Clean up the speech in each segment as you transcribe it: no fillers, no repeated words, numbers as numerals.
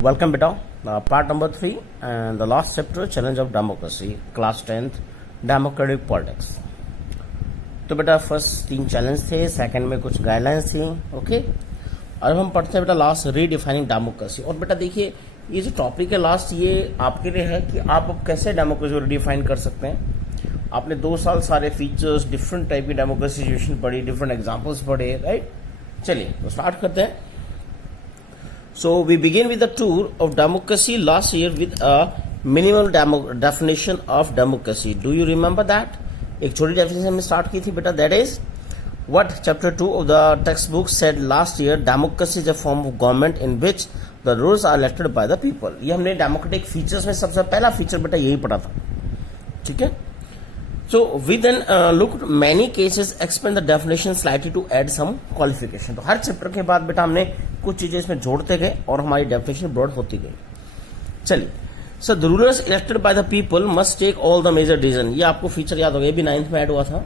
Welcome beta, part number 3 and the last chapter challenge of democracy, class 10th democratic politics. तो बेटा first 3 challenge थे, second में कुछ guidelines थी, okay. और हम पढ़ते हैं बेटा लास्ट रीडिफाइनिंग डेमोक्रेसी। और बेटा देखिए ये जो टॉपिक है लास्ट, ये आपके लिए है कि आप अब कैसे डेमोक्रेसी को रिडिफाइन कर सकते हैं। आपने 2 साल सारे फीचर्स, डिफरेंट टाइप की डेमोक्रेसी सिचुएशन पढ़ी, डिफरेंट एग्जाम्पल्स पढ़े, राइट। चलिए तो स्टार्ट करते हैं। So we begin with the tour of democracy last year with a minimal definition of democracy. Do you remember that? एक छोटी definition में start की थी बेटा, that is what chapter 2 of the textbook said last year. Democracy is a form of government in which the rulers are elected by the people. ये हमने democratic features में सबसे पहला feature बेटा यही पढ़ा था, ठीक है। So we then looked many cases, expand the definition slightly to add some qualification. तो हर चैप्टर के बाद बेटा हमने कुछ चीजें इसमें जोड़ते गए और हमारी डेफिनेशन ब्रॉड होती गई। चलिए, so the rulers elected by the people must take all the major decision. ये आपको फीचर याद होगा, ये भी 9th में ऐड हुआ था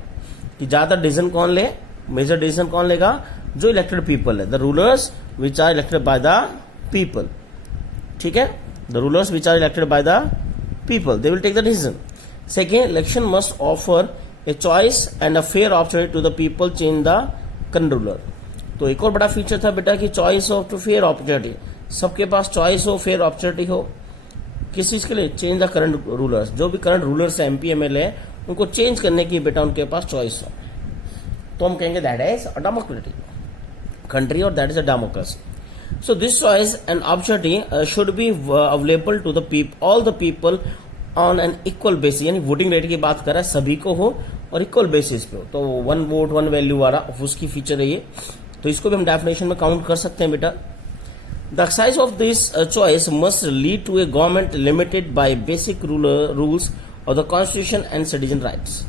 कि ज्यादा डिसीजन कौन ले, मेजर डिसीजन कौन लेगा, जो इलेक्टेड पीपल है। The rulers which are elected by the people, ठीक है। The rulers which are elected by the people, they will take the decision. Second, election must offer a choice and a fair opportunity to the people change the current ruler. तो एक और बड़ा feature था बेटा कि choice of to fair opportunity, सबके पास choice हो, फेयर अपॉर्चुनिटी हो। किस चीज के लिए? Change the current rulers. जो भी करंट रूलर्स है, एमपी एमएलए, उनको चेंज करने की बेटा उनके पास चॉइस हो, तो हम कहेंगे that is a democratic country और that is a democracy. So this choice and opportunity should be available to the all the people on an equal basis. यानी वोटिंग रेट की बात कर रहा है, सभी को हो और इक्वल बेसिस पे हो। तो 1 वोट 1 वैल्यू वाला उसकी फीचर है ये, तो इसको भी हम डेफिनेशन में काउंट कर सकते हैं बेटा। The exercise of this choice must lead to a government limited by basic rules of the constitution and citizen rights.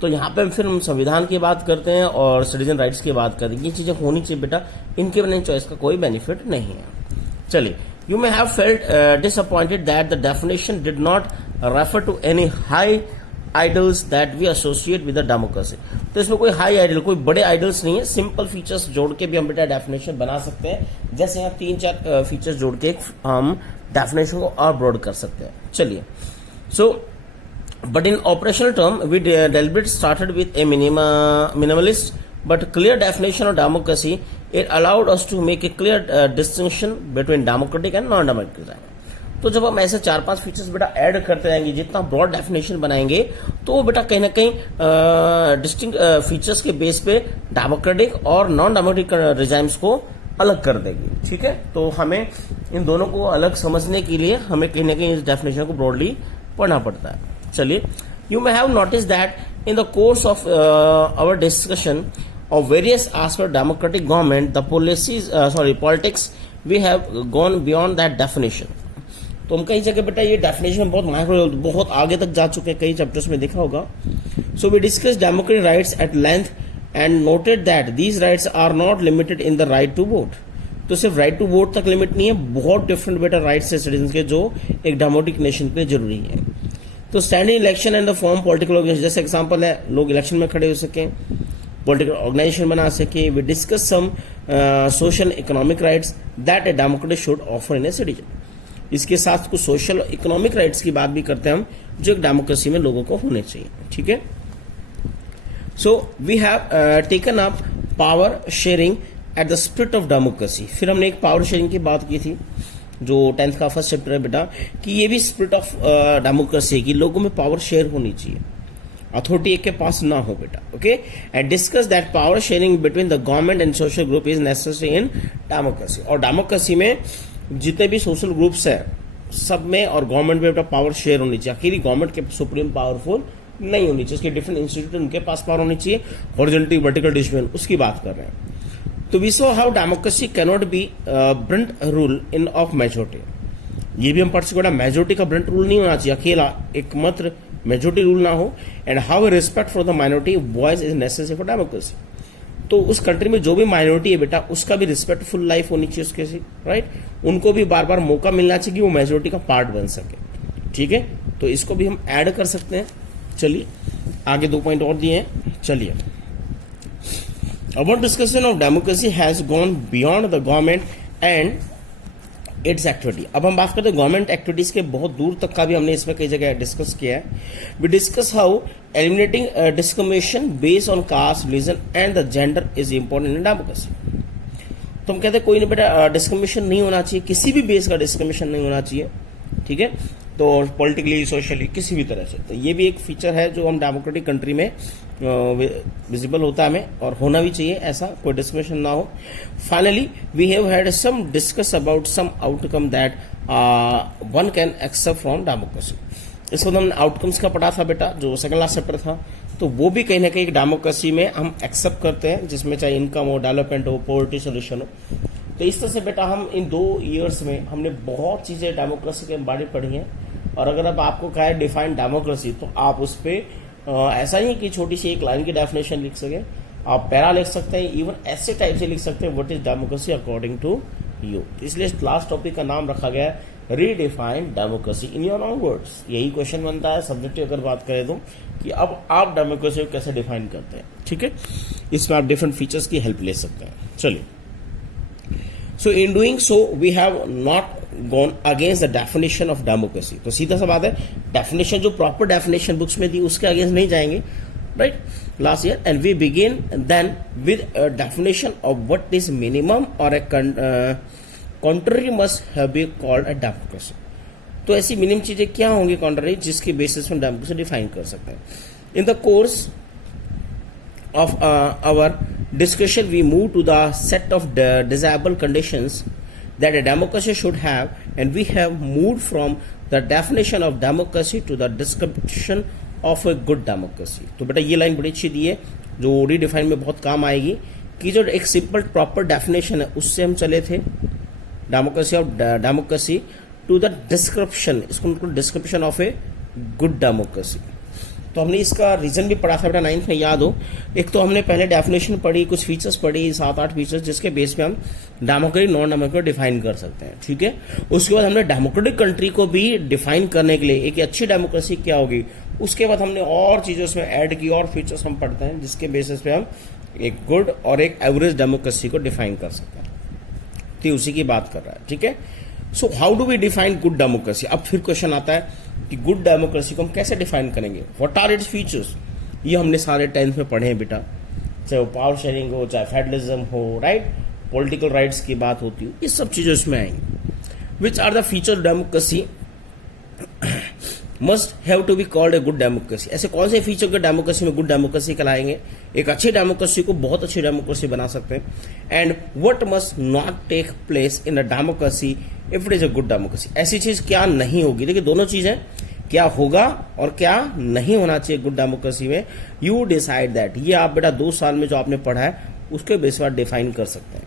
तो यहाँ पे फिर हम संविधान की बात करते हैं और सिटीजन राइट्स की बात करते हैं। ये चीजें होनी चाहिए बेटा, इनके बिना चॉइस का कोई बेनिफिट नहीं है। चलिए, you may have felt disappointed that the definition did not refer to any high ideals that we associate with the democracy. तो इसमें कोई हाई आइडल, कोई बड़े आइडल्स नहीं है, सिंपल फीचर्स जोड़ के भी हम बेटा डेफिनेशन बना सकते हैं। जैसे यहाँ 3-4 फीचर्स जोड़ के हम डेफिनेशन को और ब्रॉड कर सकते हैं। चलिए, so but in operational term we deliberate started with a minimalist but clear definition of democracy. It allowed us to make a clear distinction between democratic and non democratic. तो जब हम ऐसे 4-5 फीचर्स बेटा add करते जाएंगे, जितना broad definition बनाएंगे, तो वो बेटा कहीं ना कहीं डिस्टिंक्ट फीचर्स के बेस पे डेमोक्रेटिक और नॉन डेमोक्रेटिक रिजाइम्स को अलग कर देगी, ठीक है। तो हमें इन दोनों को अलग समझने के लिए हमें कहीं ना कहीं इस डेफिनेशन को ब्रॉडली पढ़ना पड़ता है। चलिए, you may have notice that in the course of our discussion of various aspects of democratic government, the politics, we have gone beyond that definition. तो हम कई जगह बेटा ये डेफिनेशन में बहुत आगे तक जा चुके हैं, कई चैप्टर्स में देखा होगा। So we discuss democratic rights at length and noted that these rights are not limited in the right to vote. तो सिर्फ राइट टू वोट तक लिमिट नहीं है, बहुत डिफरेंट बेटा राइट्स है सिटीजन के जो एक डेमोक्रेटिक नेशन के लिए जरूरी है। तो standing election and the form political organisation, जैसे एग्जाम्पल है लोग इलेक्शन में खड़े हो सके, पॉलिटिकल ऑर्गेनाइजेशन बना सके। We discuss some social economic rights that a democrat should offer in a citizen. इसके साथ कुछ सोशल इकोनॉमिक राइट्स की बात भी करते हैं हम, जो एक डेमोक्रेसी में लोगों को होने चाहिए, ठीक है। So we have taken up power sharing at the spirit of democracy. फिर हमने एक पावर शेयरिंग की बात की थी, जो 10th का फर्स्ट चैप्टर है बेटा, कि ये भी स्पिरिट ऑफ डेमोक्रेसी की लोगों में पावर शेयर होनी चाहिए, अथॉरिटी एक के पास ना हो बेटा, okay. And discuss that power sharing between the government and social group is necessary in democracy. और डेमोक्रेसी में जितने भी सोशल ग्रुप्स हैं सब में और गवर्नमेंट में बेटा पावर शेयर होनी चाहिए। अकेली गवर्नमेंट के सुप्रीम पावरफुल नहीं होनी चाहिए, उसके डिफरेंट इंस्टीट्यूट उनके पास पावर होनी चाहिए। हॉरिजॉन्टल वर्टिकल डिवीजन उसकी बात कर रहे हैं। तो we saw how democracy can not be brute rule in of majority. ये भी हम पढ़ सकते, मेजोरिटी का ब्रंट रूल नहीं होना चाहिए, अकेला एकमात्र मेजोरिटी रूल ना हो। And how respect for the minority voice is necessary for democracy. तो उस कंट्री में जो भी माइनॉरिटी है बेटा, उसका भी रिस्पेक्टफुल लाइफ होनी चाहिए उसके, राइट। उनको भी बार बार मौका मिलना चाहिए कि वो मेजोरिटी का पार्ट बन सके, ठीक है। तो इसको भी हम ऐड कर सकते हैं। चलिए आगे 2 पॉइंट और दिए हैं, चलिए। Our discussion of democracy has gone beyond the government and it's activity. अब हम बात करते हैं गवर्नमेंट एक्टिविटीज के, बहुत दूर तक का भी हमने इसमें कई जगह डिस्कस किया है। We discuss how eliminating discrimination based on caste, religion and the gender is important in democracy. तो हम कहते हैं कोई नहीं बेटा, डिस्क्रिमिनेशन नहीं होना चाहिए, किसी भी बेस का डिस्क्रिमिनेशन नहीं होना चाहिए, ठीक है। तो पॉलिटिकली, सोशली, किसी भी तरह से, तो ये भी एक फीचर है जो हम डेमोक्रेटिक कंट्री में विजिबल होता है हमें, और होना भी चाहिए, ऐसा कोई डिस्क्रिमिनेशन ना हो। Finally we have had some discuss about some outcome that one can accept from democracy. इसको हमने आउटकम्स का पढ़ा था बेटा, जो सेकंड लास्ट चैप्टर था, तो वो भी कहीं ना कहीं डेमोक्रेसी में हम एक्सेप्ट करते हैं, जिसमें चाहे इनकम हो, डेवलपमेंट हो, पॉवर्टी सोल्यूशन हो। तो इस तरह से बेटा हम इन 2 ईयर्स में हमने बहुत चीजें डेमोक्रेसी के बारे में पढ़ी हैं। और अगर अब आपको कहा है डिफाइन डेमोक्रेसी, तो आप उस पर ऐसा ही कि छोटी सी एक लाइन की डेफिनेशन लिख सके, आप पैरा लिख सकते हैं, इवन ऐसे टाइप से लिख सकते हैं what is democracy according to you. इसलिए लास्ट टॉपिक का नाम रखा गया है redefine democracy in your own words. यही क्वेश्चन बनता है सब्जेक्टिव अगर बात करें तो, कि अब आप डेमोक्रेसी को कैसे डिफाइन करते हैं, ठीक है। इसमें आप डिफरेंट फीचर्स की हेल्प ले सकते हैं। चलिए, so in doing so we have not gone against the definition of democracy. तो सीधा सा बात है, डेफिनेशन जो प्रॉपर डेफिनेशन बुक्स में थी उसके अगेंस्ट नहीं जाएंगे, right, last year. And we begin then with definition of what is minimum और a contrary must have be called a democracy. तो ऐसी मिनिमम चीजें क्या होंगी कॉन्ट्ररी, जिसके बेसिस पर डेमोक्रेसी डिफाइन कर सकते हैं। इन the course of our discussion we move to the set of desirable conditions that a democracy should have, and we have moved from the definition of democracy to the description of a good democracy। तो बेटा ये line बड़ी अच्छी दी है, जो redefine में बहुत काम आएगी, कि जो एक सिंपल प्रॉपर डेफिनेशन है उससे हम चले थे democracy of democracy to the description, इसको description of a good democracy. तो हमने इसका रीजन भी पढ़ा था बेटा 9th में, याद हो। एक तो हमने पहले डेफिनेशन पढ़ी, कुछ फीचर्स पढ़ी, 7-8 फीचर्स, जिसके बेस पे हम डेमोक्रेटिक नॉन डेमोक्रेटिक डिफाइन कर सकते हैं, ठीक है। उसके बाद हमने डेमोक्रेटिक कंट्री को भी डिफाइन करने के लिए एक अच्छी डेमोक्रेसी क्या होगी, उसके बाद हमने और चीजें उसमें ऐड की, और फीचर्स हम पढ़ते हैं, जिसके बेसिस पे हम एक गुड और एक एवरेज डेमोक्रेसी को डिफाइन कर सकते हैं। तो उसी की बात कर रहा है, ठीक है। So how do we define good democracy. अब फिर क्वेश्चन आता है कि गुड डेमोक्रेसी को हम कैसे डिफाइन करेंगे, व्हाट आर इट्स फीचर्स। ये हमने सारे 10th में पढ़े हैं बेटा, चाहे वो पावर शेयरिंग हो, चाहे फेडरलिज्म हो, राइट, पॉलिटिकल राइट्स की बात होती हो, ये सब चीजें उसमें आएंगी। Which are the feature democracy must have to be called a good democracy. ऐसे कौन से फीचर के डेमोक्रेसी में गुड डेमोक्रेसी कहलाएंगे, एक अच्छी डेमोक्रेसी को बहुत अच्छी डेमोक्रेसी बना सकते हैं। And what must not take place in a democracy if it is a good democracy. ऐसी चीज क्या नहीं होगी, देखिए दोनों चीजें, क्या होगा और क्या नहीं होना चाहिए गुड डेमोक्रेसी में, यू डिसाइड दैट। ये आप बेटा 2 साल में जो आपने पढ़ा है उसके बेस पर डिफाइन कर सकते हैं।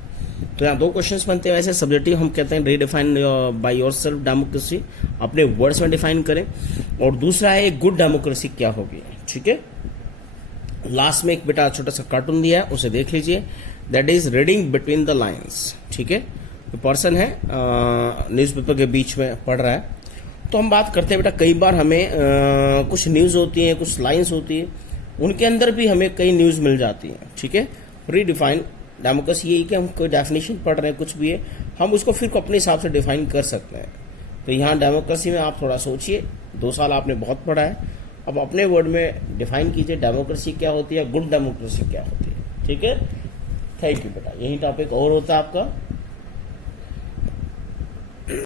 तो यहाँ 2 क्वेश्चंस बनते हैं, वैसे सब्जेक्टिव हम कहते हैं रीडिफाइन बाय योरसेल्फ डेमोक्रेसी, अपने वर्ड्स में डिफाइन करें। और दूसरा है गुड डेमोक्रेसी क्या होगी, ठीक है। लास्ट में एक बेटा छोटा सा कार्टून दिया है, उसे देख लीजिए, that is reading between the lines, ठीक है। तो पर्सन है न्यूज़पेपर के बीच में पढ़ रहा है। तो हम बात करते हैं बेटा, कई बार हमें कुछ न्यूज होती है, कुछ लाइन्स होती है, उनके अंदर भी हमें कई न्यूज मिल जाती है, ठीक है। रीडिफाइन डेमोक्रेसी यही कि हम कोई डेफिनेशन पढ़ रहे हैं, कुछ भी है, हम उसको फिर अपने हिसाब से डिफाइन कर सकते हैं। तो यहाँ डेमोक्रेसी में आप थोड़ा सोचिए, 2 साल आपने बहुत पढ़ा है, अब अपने वर्ड में डिफाइन कीजिए डेमोक्रेसी क्या होती है, गुड डेमोक्रेसी क्या होती है, ठीक है। थैंक यू बेटा, यही टॉपिक और होता है आपका